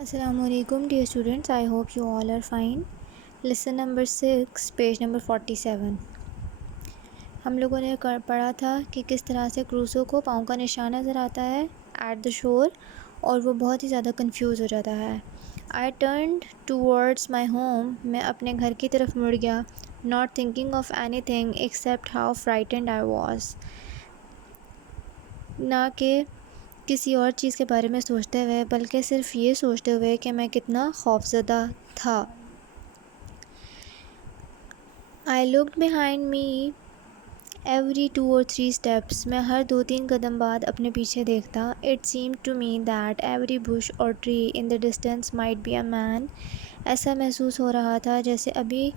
Assalamu alaikum dear students, I hope you all are fine. Lesson number 6, page number 47. हम लोगों ने पढ़ा था कि किस तरह से क्रूसो को पाँव का निशान नज़र आता है एट द शोर और वो बहुत ही ज़्यादा कंफ्यूज हो जाता है. I turned towards my home, मैं अपने घर की तरफ मुड़ गया. Not thinking of anything except how frightened I was, ना कि किसी और चीज़ के बारे में सोचते हुए बल्कि सिर्फ ये सोचते हुए कि मैं कितना खौफज़दा था. I looked behind me every 2 or 3 steps, मैं हर 2-3 कदम बाद अपने पीछे देखता. It seemed to me that every bush or tree in the distance might be a man, ऐसा महसूस हो रहा था जैसे अभी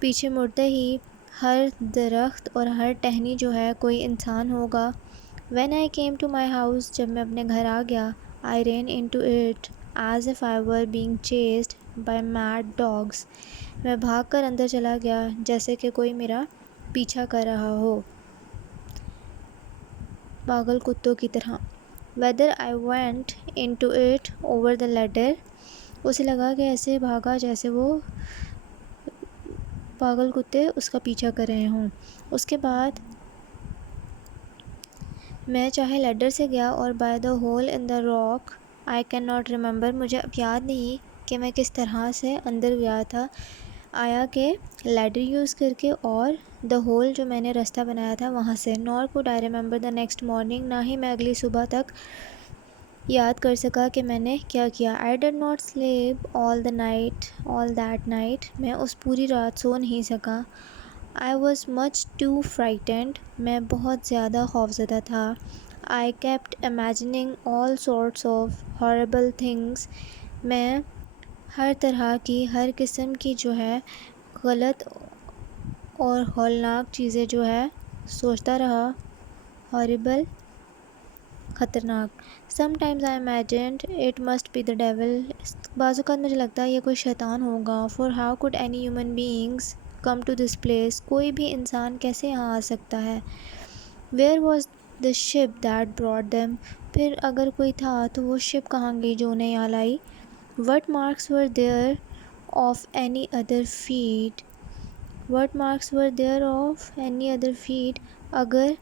पीछे मुड़ते ही हर दरख्त और हर टहनी जो है कोई इंसान होगा. When I came to my house, जब मैं अपने घर आ गया, I ran into it as if I were being chased by mad dogs. मैं भाग कर अंदर चला गया जैसे कि कोई मेरा पीछा कर रहा हो, पागल कुत्तों की तरह. Whether I went into it over the ladder, उसे लगा कि ऐसे भागा जैसे वो पागल कुत्ते उसका पीछा कर रहे हों. उसके बाद मैं चाहे लैडर से गया और by the hole in the rock, I can not remember, मुझे अब याद नहीं कि मैं किस तरह से अंदर गया था, आया कि लैडर यूज़ करके और द होल जो मैंने रास्ता बनाया था वहाँ से. Nor could I remember the next morning, ना ही मैं अगली सुबह तक याद कर सका कि मैंने क्या किया. I did not sleep all that night, मैं उस पूरी रात सो नहीं सका. I was much too frightened, मैं बहुत ज़्यादा खौफज़दा था. I kept imagining all sorts of horrible things, मैं हर तरह की हर किस्म की जो है गलत और हौलनाक चीज़ें जो है सोचता रहा. हॉरिबल, ख़तरनाक. Sometimes I imagined it must be the devil, बाज़ औक़ात मुझे लगता है ये कोई शैतान होगा. For how could any human beings come to this place, कोई भी इंसान कैसे यहाँ आ सकता है. Where was the ship that brought them, फिर अगर कोई था तो वो शिप कहाँ गई जो उन्हें यहाँ लाई. What marks were there of any other feet, अगर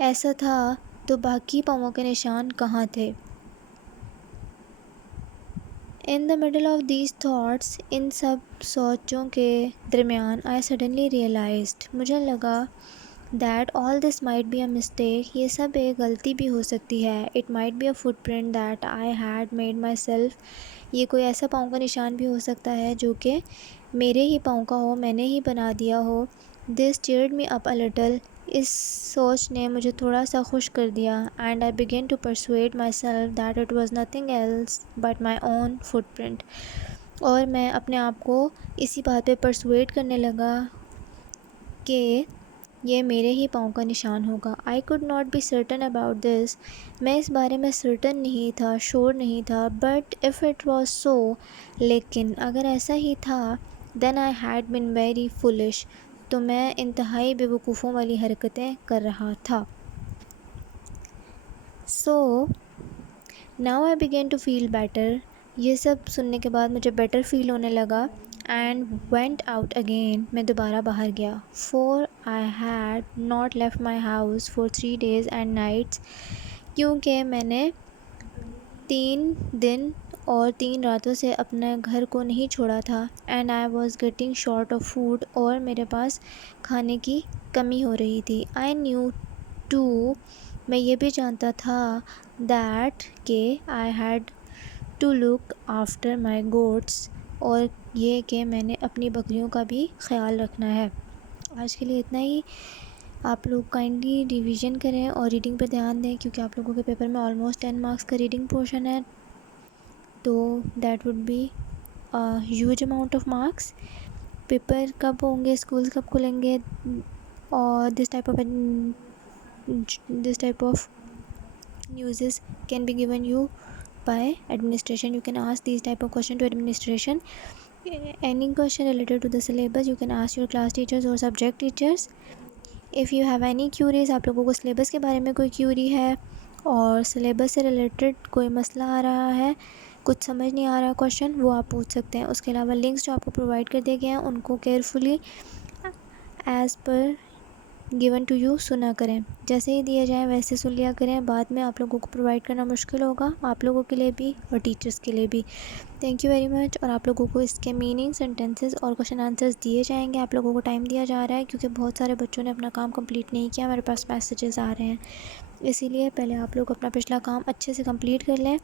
ऐसा था तो बाकी पाँवों के निशान कहाँ थे. In the middle of these thoughts, इन सब सोचों के दरमियान, आई सडनली रियलाइज्ड, मुझे लगा that all this might be a mistake, ये सब एक गलती भी हो सकती है. It might be a footprint that I had made myself, ये कोई ऐसा पाँव का निशान भी हो सकता है जो कि मेरे ही पाँव का हो, मैंने ही बना दिया हो. This cheered me up a little, इस सोच ने मुझे थोड़ा सा खुश कर दिया. And I began to persuade myself that it was nothing else but my own footprint, और मैं अपने आप को इसी बात पे परसुएड करने लगा कि ये मेरे ही पाँव का निशान होगा. I could not be certain about this, मैं इस बारे में सर्टन नहीं था, श्योर नहीं था. But if it was so, लेकिन अगर ऐसा ही था, then I had been very foolish, तो मैं इंतहाई बेवकूफ़ों वाली हरकतें कर रहा था. So now I began to feel better, ये सब सुनने के बाद मुझे बेटर फील होने लगा. एंड वेंट आउट अगेन, मैं दोबारा बाहर गया. For I had not left my house for 3 days and nights, क्योंकि मैंने 3 दिन और 3 रातों से अपने घर को नहीं छोड़ा था. And I was getting short of food, और मेरे पास खाने की कमी हो रही थी. आई न्यू टू, मैं ये भी जानता था दैट कि I had to look after my goats, और ये कि मैंने अपनी बकरियों का भी ख्याल रखना है. आज के लिए इतना ही. आप लोग काइंडली रिवीजन करें और रीडिंग पर ध्यान दें, क्योंकि आप लोगों के पेपर में ऑलमोस्ट 10 मार्क्स का रीडिंग पोर्शन है, तो that would be huge amount of marks. Paper कब होंगे, स्कूल्स कब खुलेंगे, और this type of news can be given you by administration. You can ask these type of question to administration. Any question related to the syllabus you can ask your class teachers or subject teachers. If you have any queries, आप लोगों को syllabus के बारे में कोई query है اور syllabus سے ریلیٹڈ کوئی مسئلہ آ رہا ہے، کچھ سمجھ نہیں آ رہا کویشچن، وہ آپ پوچھ سکتے ہیں. اس کے علاوہ لنکس جو آپ کو پرووائڈ کر دیے گئے ہیں ان کو carefully as per given to you سنا کریں. جیسے ہی دیے جائیں ویسے سن لیا کریں، بعد میں آپ لوگوں کو پرووائڈ کرنا مشکل ہوگا، آپ لوگوں کے لیے بھی اور ٹیچرس کے لیے بھی. Thank you very much. اور آپ لوگوں کو اس کے میننگ، سینٹینسز اور کویشچن آنسرز دیے جائیں گے. آپ لوگوں کو ٹائم دیا جا رہا ہے کیونکہ بہت سارے بچوں نے اپنا کام کمپلیٹ نہیں کیا، میرے پاس میسیجز آ رہے ہیں. اسی لیے پہلے آپ لوگ اپنا پچھلا کام اچھے سے کمپلیٹ کر لیں،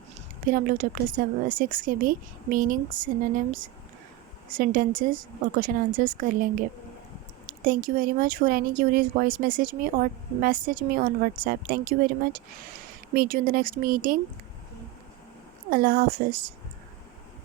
پھر ہم لوگ چیپٹر 6 کے بھی میننگ، سینونیمز، سینٹینسز اور کویشچن آنسرز کر لیں گے. Thank you very much. For any queries, voice message me or message me on WhatsApp. Thank you very much. Meet you in the next meeting. Allah Hafiz.